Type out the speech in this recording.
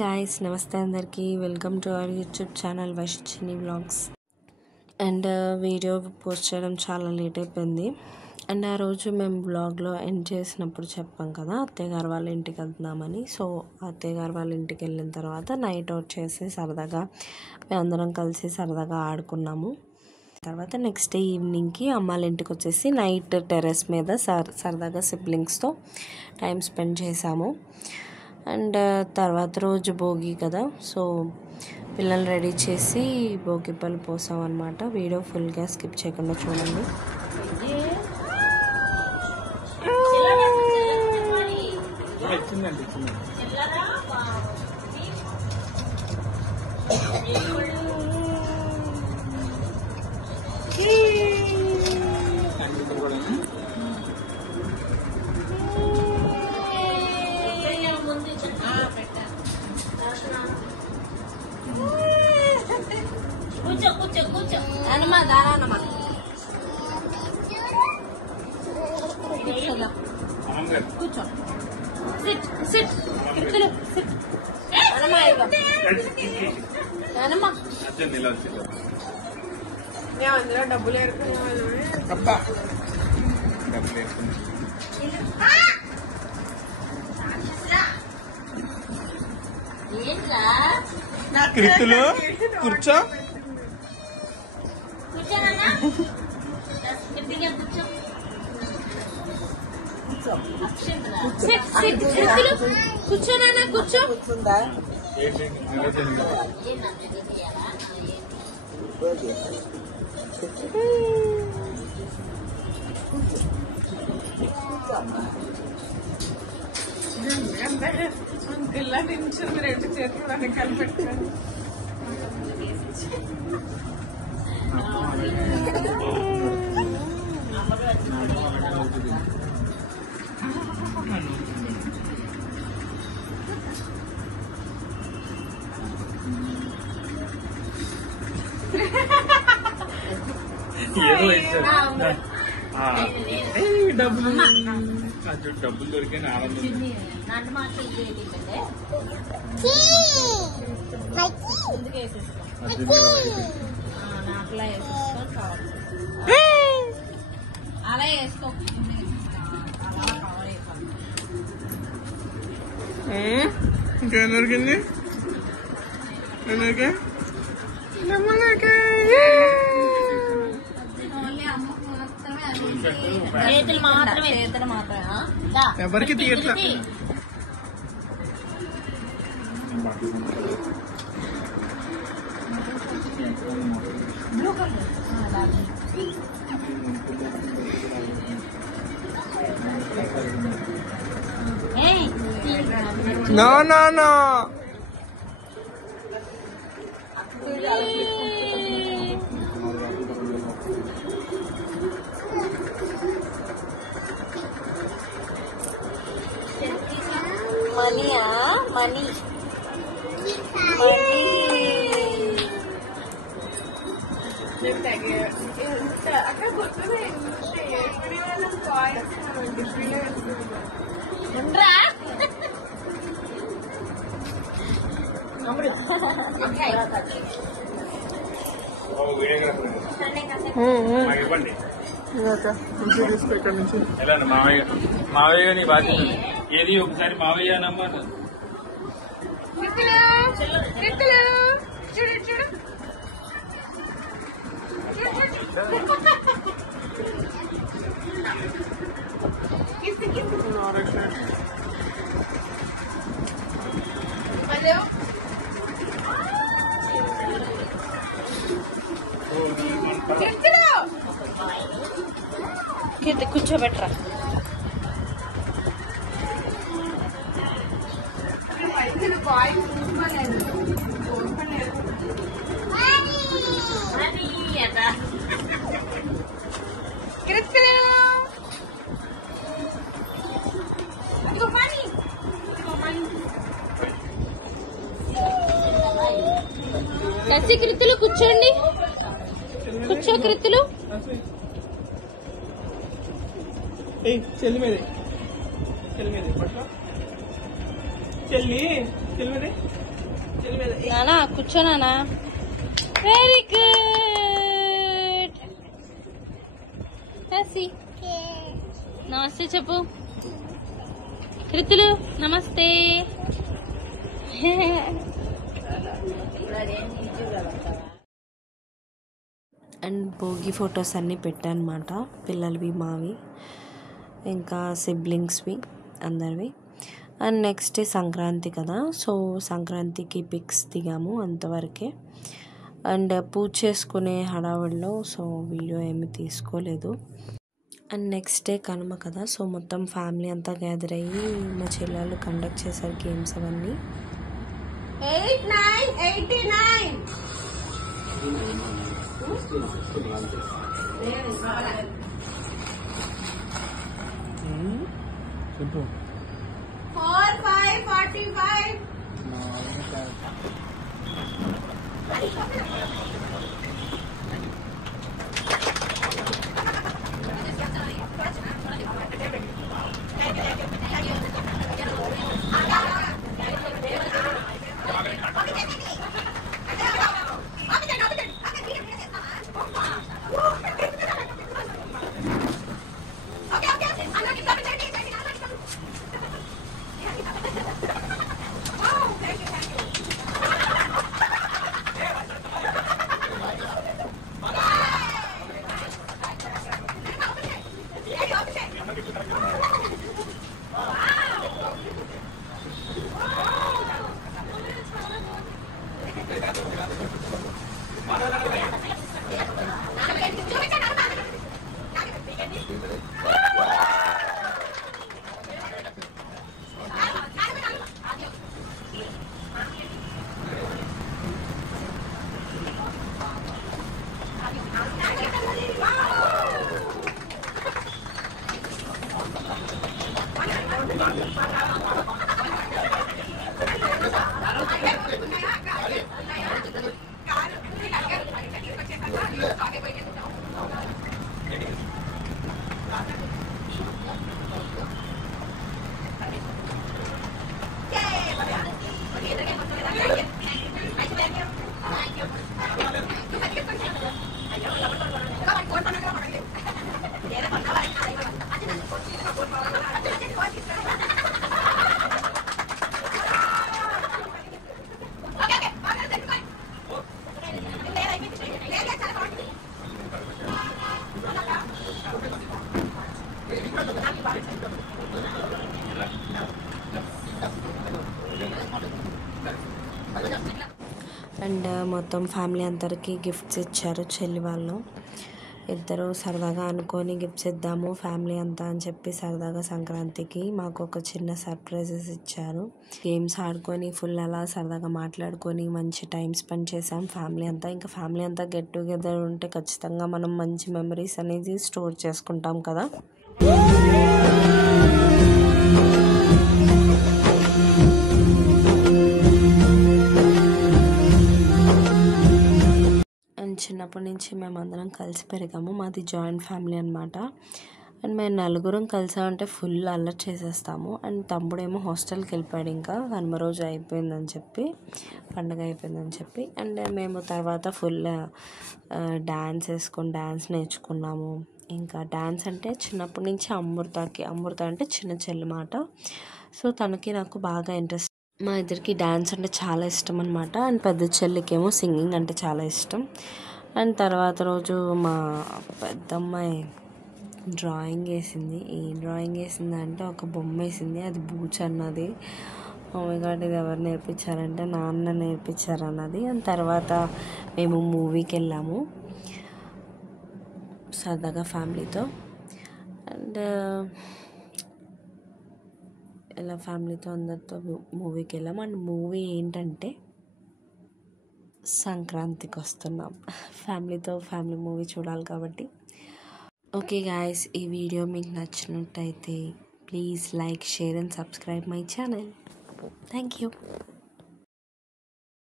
Guys, నమస్తే అందరికీ. Welcome to our YouTube channel Vaishnavi vlogs. And video post చేయడం చాలా లేట్ అయిపోయింది. అండ్ ఆ రోజు మేము వ్లాగ్లో ఎండ్ చేసినప్పుడు చెప్పాం కదా అత్తయ్య గారు వాళ్ళ ఇంటికి వెళ్తున్నామని. సో అత్తయ్య గారు వాళ్ళ ఇంటికి వెళ్ళిన తర్వాత నైట్ అవుట్ చేసి సరదాగా మేమందరం కలిసి సరదాగా ఆడుకున్నాము. తర్వాత నెక్స్ట్ డే ఈవినింగ్కి అమ్మాళ్ళ ఇంటికి వచ్చేసి నైట్ టెర్రస్ మీద సరదాగా సిబ్లింగ్స్తో టైం స్పెండ్ చేసాము. అండ్ తర్వాత రోజు భోగి కదా, సో పిల్లలు రెడీ చేసి భోగి పళ్ళు పోసాం అనమాట. వీడియో ఫుల్గా స్కిప్ చేయకుండా చూడండి. కూర్చో అనమా దారానమా కూర్చో సిట్ సిట్ కిర్తులు సిట్ అనమా అనమా అందులో డబ్బులు ఏంట్రా కృతులు కూర్చో కూర్చోనన్నా గట్టిగా కూర్చో కూర్చోనన్నా కూర్చో అంకుల్లా నించుంది, రెండు చేతులు కలిపెట్టుకోండి. డబ్బులు దొరికిన ఆనందం. అలా వేసుకో. ఇంకేం దొరికింది? చేతులు మాత్రమే, చేతులు మాత్రమే. ఎవరికి తీయట్లా. No, no, no. మనీయా మనీ అక్కడ గుర్తుంది ఉండరా ఇవ్వండి తీసుకో ఇక్కడ నుంచి. ఎలా మావయ్య మావయ్య నీ బాధ్యత ఏది ఒకసారి మావయ్య నమ్మ కూర్చోబెట్టరా. కసి కృతులు కూర్చోండి, కూర్చో కృతులు. చెల్లి మీద పట్ల చెల్లి చెల్లి మీద నానా కూర్చో నానా. Very good. నమస్తే చెప్పు కృతులు. నమస్తే. అండ్ భోగి ఫొటోస్ అన్నీ పెట్టానమాట, పిల్లలవి మావి ఇంకా సిబ్లింగ్స్వి అందరివి. అండ్ నెక్స్ట్ డే సంక్రాంతి కదా, సో సంక్రాంతికి పిక్స్ దిగాము అంతవరకే. అండ్ పూజ చేసుకునే హడావుడిలో సో వీడియో ఏమీ తీసుకోలేదు. అండ్ నెక్స్ట్ డే కనుమ కదా, సో మొత్తం ఫ్యామిలీ అంతా గ్యాదర్ అయ్యి మా చెల్లెళ్ళు కండక్ట్ చేశారు గేమ్స్ అవన్నీ. 89. చెప్పు. 4, 5, 45. అండ్ మొత్తం ఫ్యామిలీ అందరికీ గిఫ్ట్స్ ఇచ్చారు. చెల్లి వాళ్ళు ఇద్దరు సరదాగా అనుకొని గిఫ్ట్స్ ఇద్దాము ఫ్యామిలీ అంతా అని చెప్పి సరదాగా సంక్రాంతికి మాకు ఒక చిన్న సర్ప్రైజెస్ ఇచ్చారు. గేమ్స్ ఆడుకొని ఫుల్ అలా సరదాగా మాట్లాడుకొని మంచి టైం స్పెండ్ చేసాం ఫ్యామిలీ అంతా. ఇంకా ఫ్యామిలీ అంతా గెట్ టుగెదర్ ఉంటే ఖచ్చితంగా మనం మంచి మెమరీస్ అనేది స్టోర్ చేసుకుంటాం కదా. అండ్ చిన్నప్పటి నుంచి మేమందరం కలిసి పెరిగాము. మాది జాయింట్ ఫ్యామిలీ అనమాట. అండ్ మేము నలుగురం కలిసామంటే ఫుల్ అల్లరి చేసేస్తాము. అండ్ తమ్ముడేమో హాస్టల్కి వెళ్ళిపోయాడు, ఇంకా కనుమ రోజు అయిపోయిందని చెప్పి, పండగ అయిపోయిందని చెప్పి. అండ్ మేము తర్వాత ఫుల్ డ్యాన్స్ వేసుకొని డ్యాన్స్ నేర్చుకున్నాము. ఇంకా డ్యాన్స్ అంటే చిన్నప్పటి నుంచి అమృత అంటే చిన్న చెల్లి మాట. సో తనకి నాకు బాగా ఇంట్రెస్ట్. మా ఇద్దరికి డ్యాన్స్ అంటే చాలా ఇష్టం అనమాట. అండ్ పెద్ద చెల్లికేమో సింగింగ్ అంటే చాలా ఇష్టం. అండ్ తర్వాత రోజు మా పెద్దమ్మాయి డ్రాయింగ్ వేసింది. ఈ డ్రాయింగ్ వేసిందంటే ఒక బొమ్మ వేసింది, అది బూచ్ అన్నది. గాడ్ ఇది ఎవరు నేర్పించారంటే నాన్న నేర్పించారు అన్నది. అండ్ తర్వాత మేము మూవీకి వెళ్ళాము సరదాగా ఫ్యామిలీతో. అండ్ ఇలా ఫ్యామిలీతో అందరితో మూవీకి వెళ్ళాము. అండ్ మూవీ ఏంటంటే సంక్రాంతికి వస్తున్నాం, ఫ్యామిలీతో ఫ్యామిలీ మూవీ చూడాలి కాబట్టి. ఓకే గాయస్, ఈ వీడియో మీకు నచ్చినట్టయితే please like, share and subscribe my channel. Thank you.